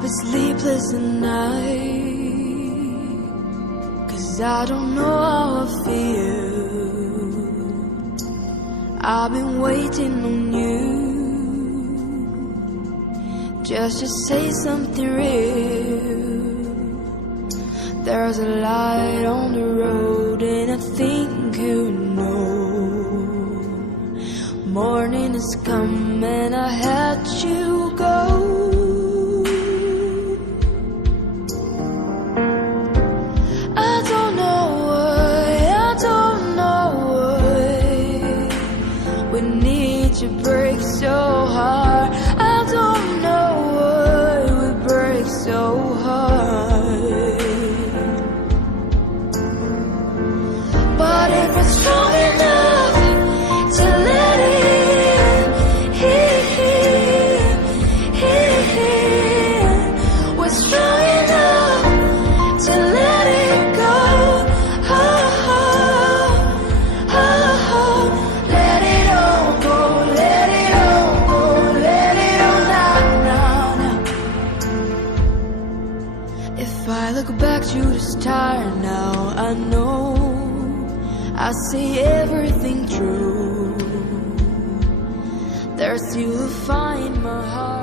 I've been sleepless at night, 'cause I don't know how I feel. I've been waiting on you, just to say something real. There's a light on the road and I think you know. Morning has come and I had you go. I don't know why we need to break so hard. I don't know why we break so hard. But if it's strong enough to let it in, we're strong enough to let it go. Let it all go, let it all go, let it all now. If I look back to the start now, I know I see everything true. There's still a fire in my heart.